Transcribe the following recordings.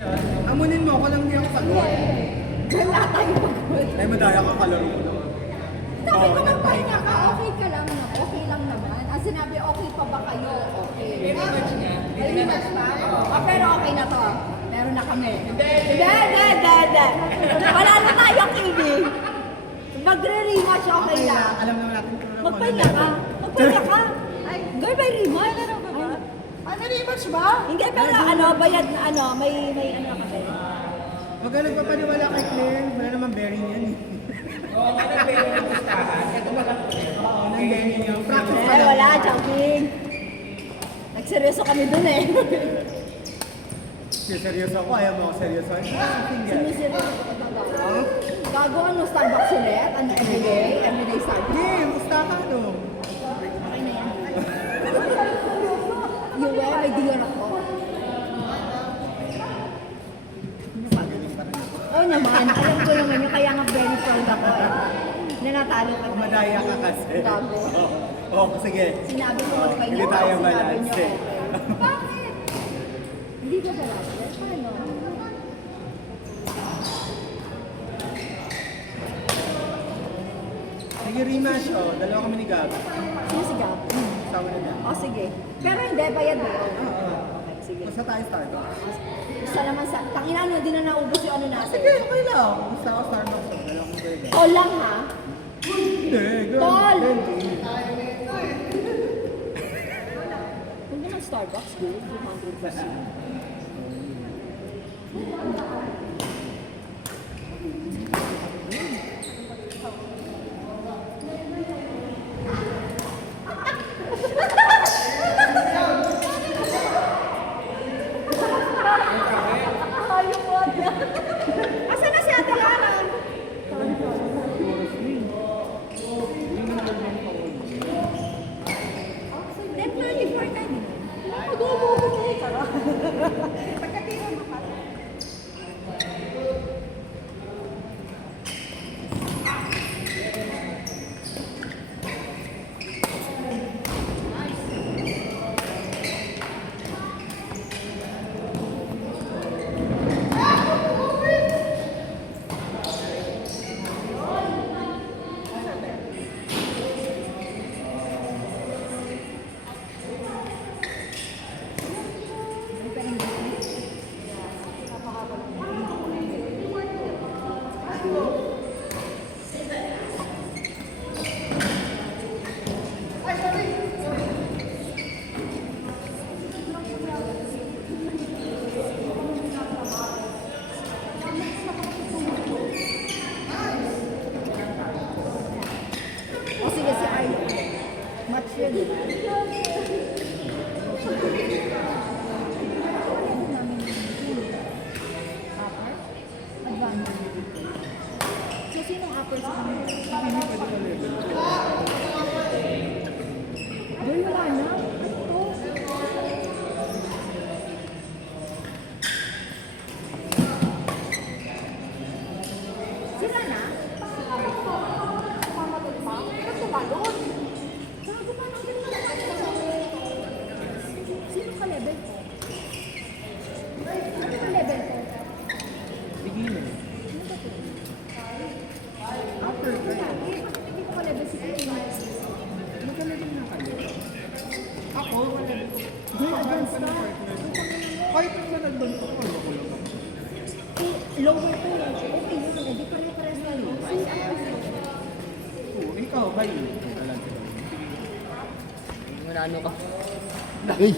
Amunin mo, ako lang di ako sagot. Wala tayo pagod. Ay, madaya ka kalaro mo naman. Sabi ko magpahinga ka, okay ka lang na, okay lang naman. Ang sinabi, okay pa ba kayo? Okay. May rematch nga. May rematch pa? Pero okay na to. Meron na kami. Hindi. Wala na tayo, KB. Magre-rematch, okay lang. Alam naman natin kung ano. Magpahinga ka. Magpahinga ka. Ay, girl, may rematch. Ano rematch ba? Hindi, pero bayad na may ano kami. Huwag ka nagpapaniwala kay Claire. Wala naman bearing yan eh. Oo, ano ba yung pustahan? Ito ba lang? Oo, nang bearing yan. Practice pa lang. Wala, joking. Nagseryoso kami dun eh. Seryoso ako, ayaw mo ako seryoso. Siniseryoso ko talaga. Gago ano, Starbucks ulit? Ano, everyday Starbucks. Game, musta ka no? Okay na yan. Yung may diyan ako. Oo naman, alam ko naman yun, kaya nga very proud ako eh. Nanatalo ka. Madaya ka kasi. Gago. Oo, sige. Sinabi ko Oo, magpahinga hindi ako, tayo sinabi balance niyo eh. okay. Bakit? Hindi ka balance? Paano? Sige, rematch oh. Dalawa kami ni Gab. Sino si Gab? Sama na niya. O sige. Pero hindi, bayad mo yun. Oo. Okay, sige. Basta tayo Starbucks. Isa naman sa, tangina nyo, di na naubos yung ano natin. Sige, okay lang. Basta ako Starbucks. Dalawa kong burger. Tol lang ha. Hindi, girl. Tol! Hindi. Kung naman Starbucks, girl, 200 pesos. Asan na si Ate Lara? O sige, si Arlo. Match yun. Upper? Advantage. So, sinong upper sa kanila? Girl, wala na. Ito. Sila na? Pamatod pa? Pero tumalon. Gago pa natin na. Sino ka level ko? Ano ka level ko? Tigilin. Ano ba ito? After ka. Hindi ko ka level 16. Magkalalim na kayo. Ako, wala. Girl, advance ka. Kahit na nagbanto ko, ano ko lang. Lower to eh. Okay yun. Eh, di pare-pares na yun. Oo, ikaw ba yun? Ano ka? Hey!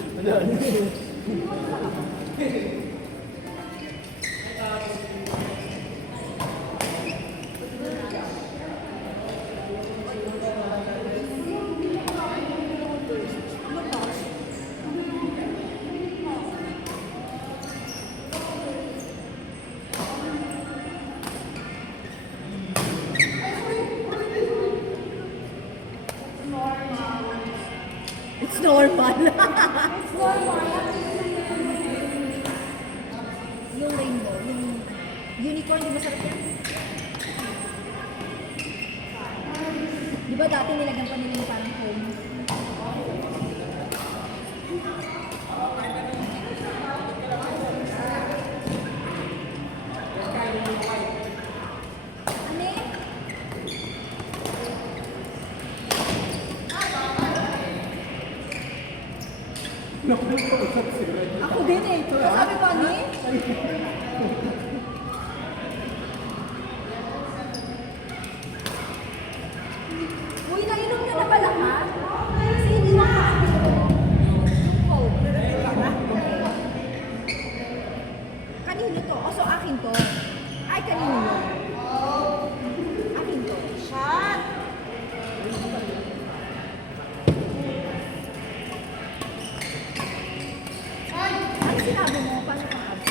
It's normal. It's normal. Yung rainbow, yung unicorn, di masarap yan? Di ba dati nilagyan pa nila yung parang foam? Ako din eh. Sabi ko, ano eh? Uy, nainom na na pala ka? Kasi hindi na kanino to? O, so akin to? Ay, kanino yun? Akin to. Shot! Ano sinabi mo? Paano ka abs?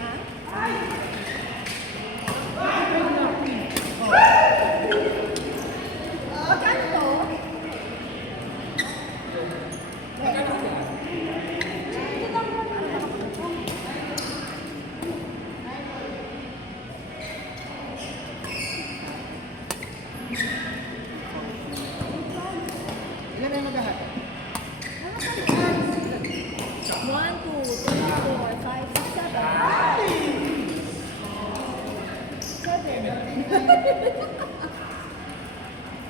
Ha? Magkano to? Ilan na yung maghahat? 1, 2, 3, 4, 5, 6, 7.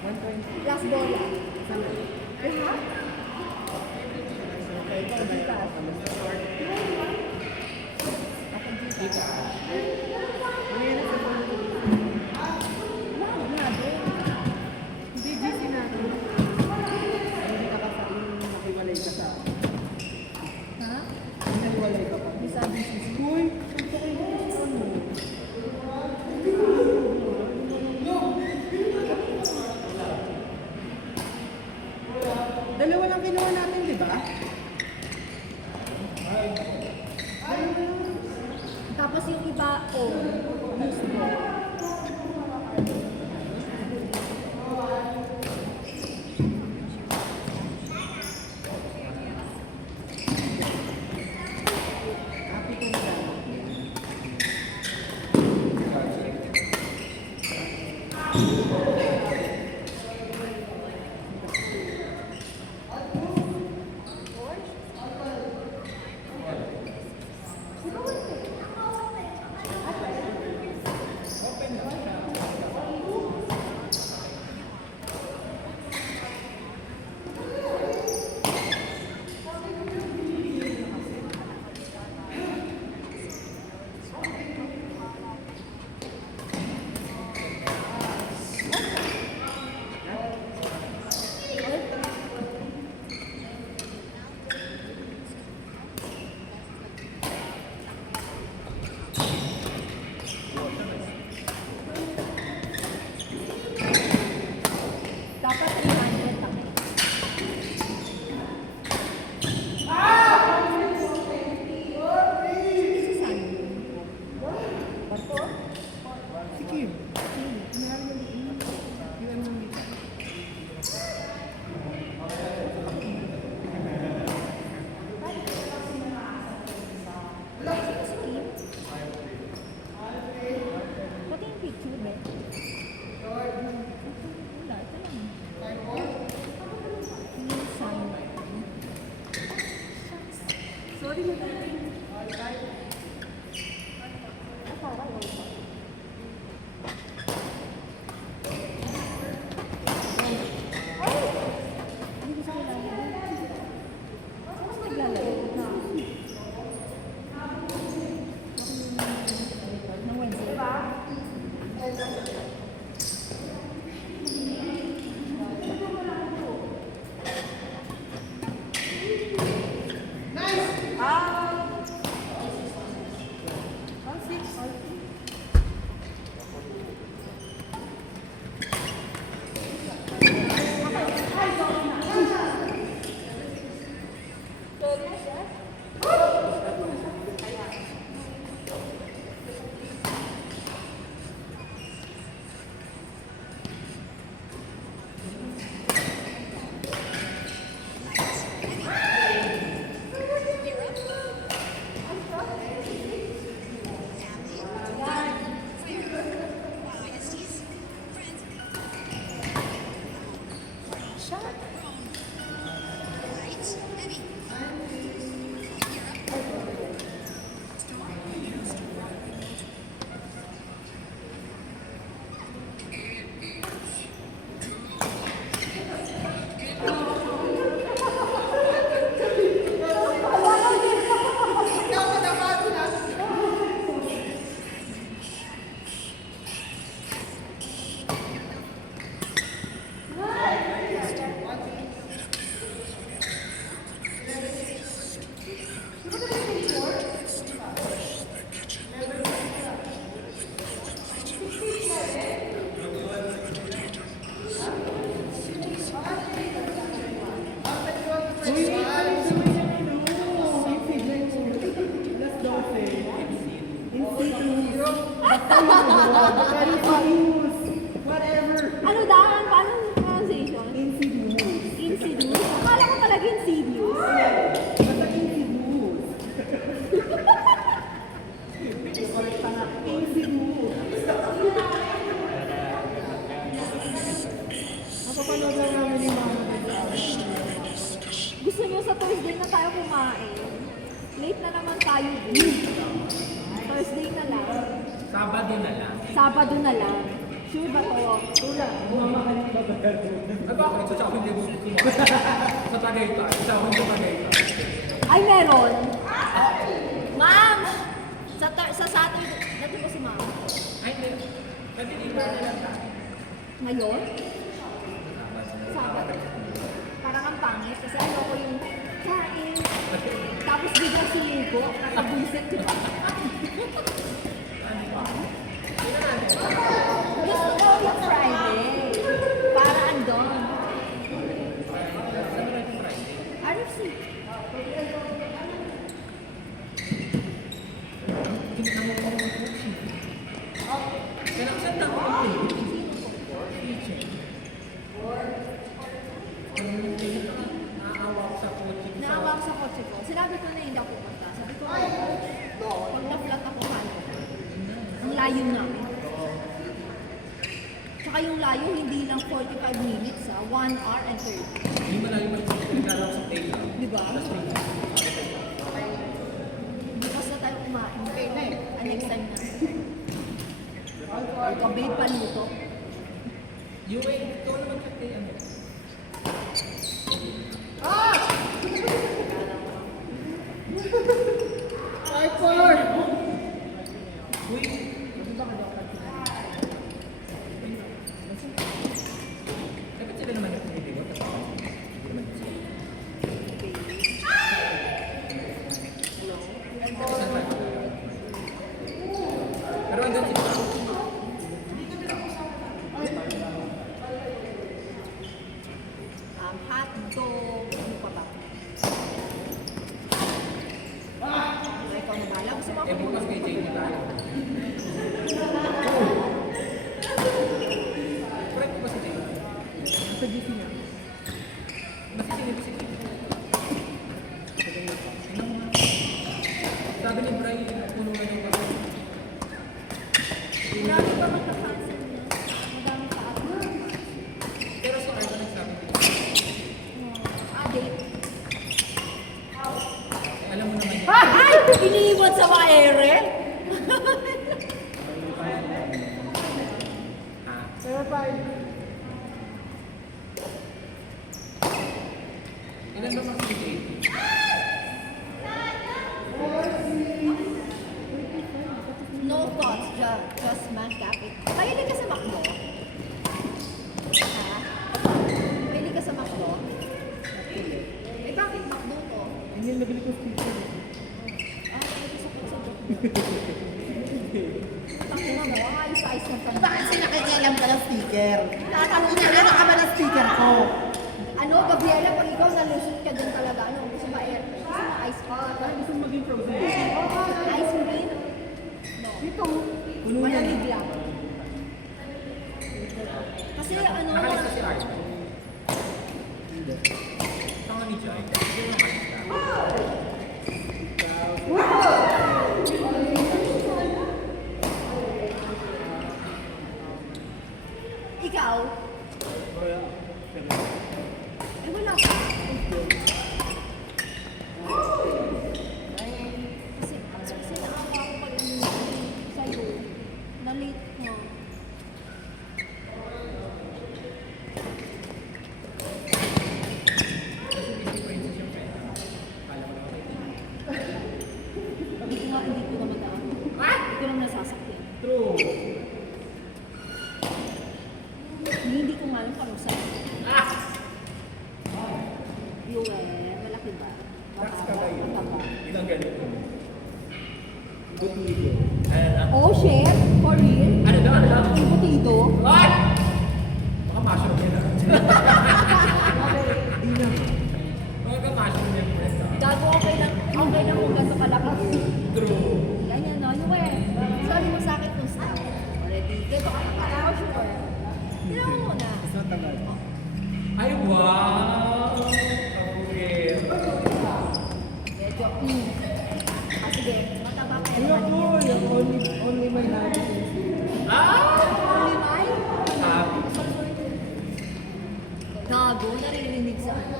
120. Last bola. Saan na? Lahat? Ano yan ang sa Hindi, GC natin. Hindi ka kasi nakiwalay ka sa... Ha? Nakiwalay ka pa. Di sabi si Uy, gusto ko yung ano. Dalawa lang kinuha natin, di ba? Tapos yung iba, oh, gusto. Happy ka na. Dapat 300 lang. Si Kim. Hinahal mo yung ano mo dito. Pati yung picture, be. Wala, ito lang. Yung sign. Sorry, madam. Hindi ko sila naglalaro. Mas naglalaro na. Nung Wednesday. Basta insidious. Whatever. Ano daan? Paano yung pronunciation? Insidious. Insidious? Akala ko talaga insidious. Basta insidious. Correct ka nga. Insidious. Mapapanood lang namin yung mga Gusto niyo sa Thursday na tayo kumain? Late na naman tayo. Thursday na lang. Sabado na lang. Sabado na lang. Sure ba to? Tula. Bumamahal ka ba? Ay, bakit? Sa hindi mo kumain. Sa Tagaytay. Sa Tagaytay. Ay, meron. Ma'am! Sa Saturday, dati ko si ma'am. Ay, hindi. Nag-deliver na lang tayo. Ngayon? Sabado. Parang ang pangit kasi ano ko yung kain. Tapos bigla si Linggo, nakabuisit, di ba? Gusto ko yung Friday. Para andon. RFC. Kaya lang saan tao ko? Naawa ko sa kotse ko. Naawa ko sa kotse ko. Sinabi ko na hindi ako pupunta. Sabi ko, pag na-flat ako kano. Ang layo namin. Tsaka yung layo, hindi lang 45 minutes, 1 hour and 30. Hindi malayo pa yung naglalaro sa tail. Di ba? Bukas na tayo kumain. Next time na. Or kabate paluto. Yung ito naman kasi ano. Arthur! Uy! Dapat sila naman yung pinili ko. Pero andun si Pao. Hotdog, ano pa ba? Ikaw na bala. Gusto mo ako Eh, bukas kay Jane tayo. Correct ko ba si Jane? Sa GC niya. Mas sinip si Jane. Sabi ni Bray, puno na yung kasi. Marami pa magka-cancel niya. Madami pa ako. Pero si Arthur nagsabi dito. Date. Eh, alam mo naman yun. Ay! Iniiwan sa mga ere? Ha? Pero fine. Ilan ba mas si Jane? No thoughts, just man capit. Mahilig ka sa McDo? Ha? Mahilig ka sa McDo? Eh, bakit McDo to? Hindi yung nabili ko sticker. Ito sa Tangina mo, ayos-ayos ng tanong. Bakit sinakikialam ka ng sticker? Inaano ka ba ng sticker ko? Ano, Gabriela, pag ikaw nalusot ka dyan talaga, ano, gusto mo air? Gusto mo ice pa? Gusto mo maging frozen? Ice cream? Ito. Puno yan. Malamig lang. Kasi ano, Nakalista si Arthur. Tanga ni Jai. Hindi mo nakalista. ikaw, eh wala ka. Kasi naawa ako pag ano sa'yo, na late mo. Sabi ko nga, hindi ko naman na ano. Hindi ko naman nasasakyan. True. Hindi ko nga alam kung ano sa'yo. Yung malaki ba? Tax ka ba yun? Mataba. Ilang ganito? Butido. Ano na? Oh, chef? For real? Ano na? Ano na? Embutido? Ay! Baka mushroom yan ah. Di na. Baka mushroom yan friend ah. Gago, okay lang kung ganito kalaki. True. Ganyan, no? Yung sabi mo sa akin kung Oh, yung only my happy is you. Only mine? Happy. Gago, naririnig sa ano.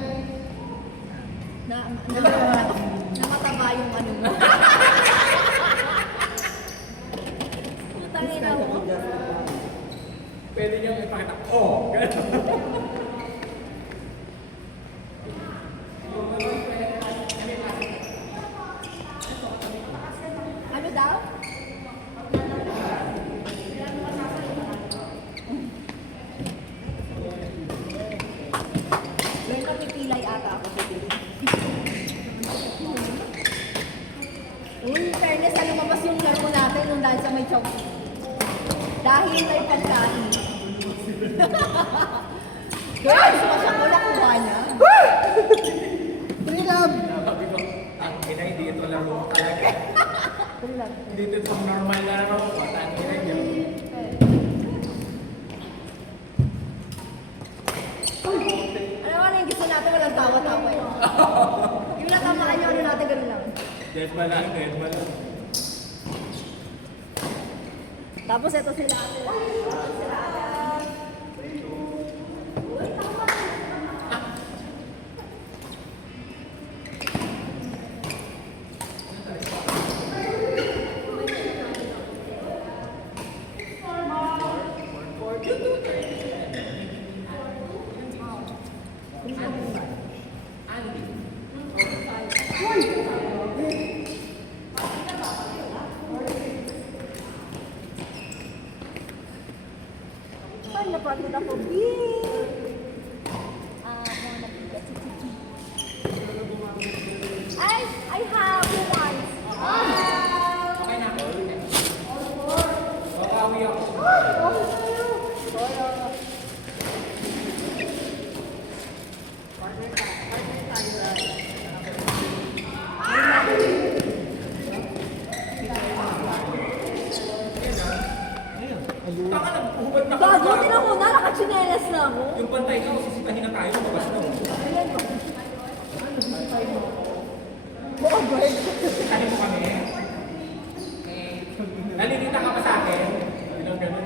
Namataba yung ano mo. Putangin ako. Pwede niyang ipakita. Oh! Ano daw? May napipilay ata ako sa Uy, fairness, ano lumabas yung laro natin nung dahil sa may chow. Dahil may pagkain. Kaya sumasya ko nakuha niya. Free love! Sabi ko, ang ina, hindi ito laro talaga. Free love. Hindi ito normal na laro. Ang ina niya. Alam mo na yung gusto natin, walang tawa-tawa eh. Yung natamaan nyo, ano natin, ganun lang. Dead ba lang? Dead ba lang? Tapos ito sila. Ay, napagod ako. I have one. Okay na ako. Babawi ako. Taka na, hubad na Gago, ka. tinan mo na, nakachinelas na ako. Yung pantay ka, sisitahin na tayo. Mabas na. Ayan o. Oh, bird. Sisitahin mo kami. Nalilita ka pa sa akin. Ganun, ganun.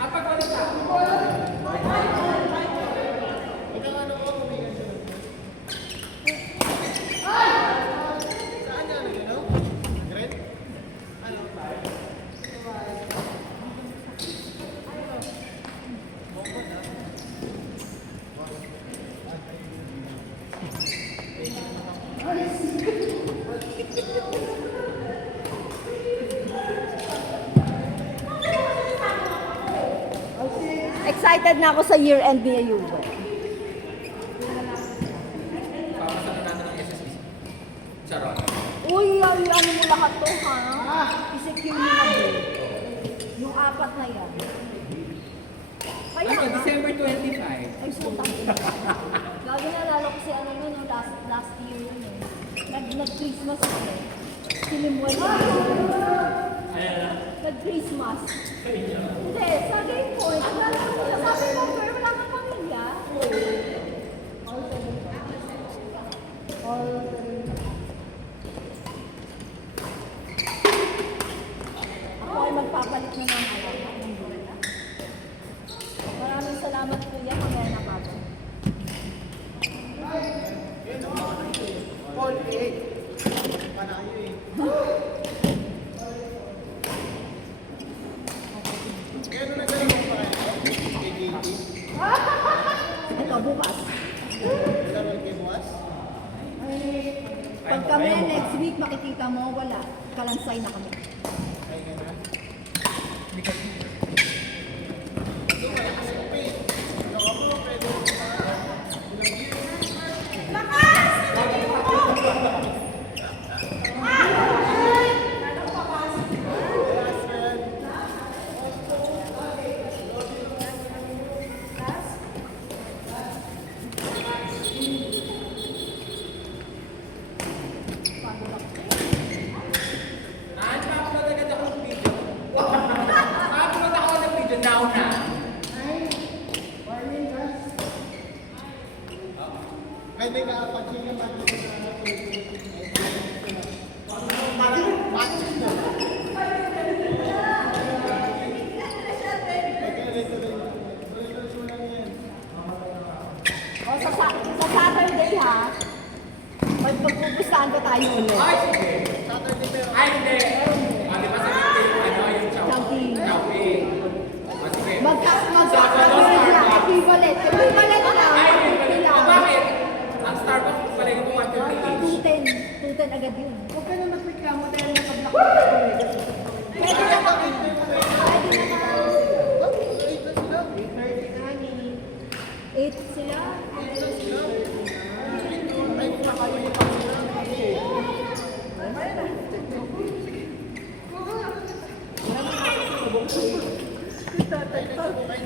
Apa kau lihat? Excited na ako sa year-end ni Ayubo. Papasok na natin ang SSC. Charot. Uy, ano mo lahat to, ha? I-secure mo na din. Yung apat na yan. Kaya Ano, nga. December 25. Ay, sutang ina. Lagi nalala ko si ano yun, yung last year yun eh. Nag-Christmas yun eh. Silimbuan na. Nag-Christmas. Hindi, sa game point. Sabi mo, pero wala kang pamilya. Ako ay magpapalit na ng alam. Maraming salamat kuya, mamaya na pa. Paul 8. Panayo eh. Kaya nung nagaling mo pa kayo? Kay JT? Ito, bukas. Laro kay Buwas? Pag kami next week makikita mo, wala. Kalansay na kami. Ay, gano'n. Naan pa ako agad ako ng video. Una-una. Ay, hindi ka pag-chinga O, sa Saturday ha, magpupustahan pa tayo ulit. Ay, sige. Ay, hindi. Di ba sabi ko yung Chowking. Chowking. Sige. Magkakaroon na, equivalent. Equivalent lang. Ay, Okay lang. bakit? Ang Starbucks palagi ko 130 each. 210 agad yun. Huwag ka na magreklamo dahil nakablock na ako. Pwede naman. Pwede naman. 8 sila.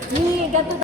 Ni, ganito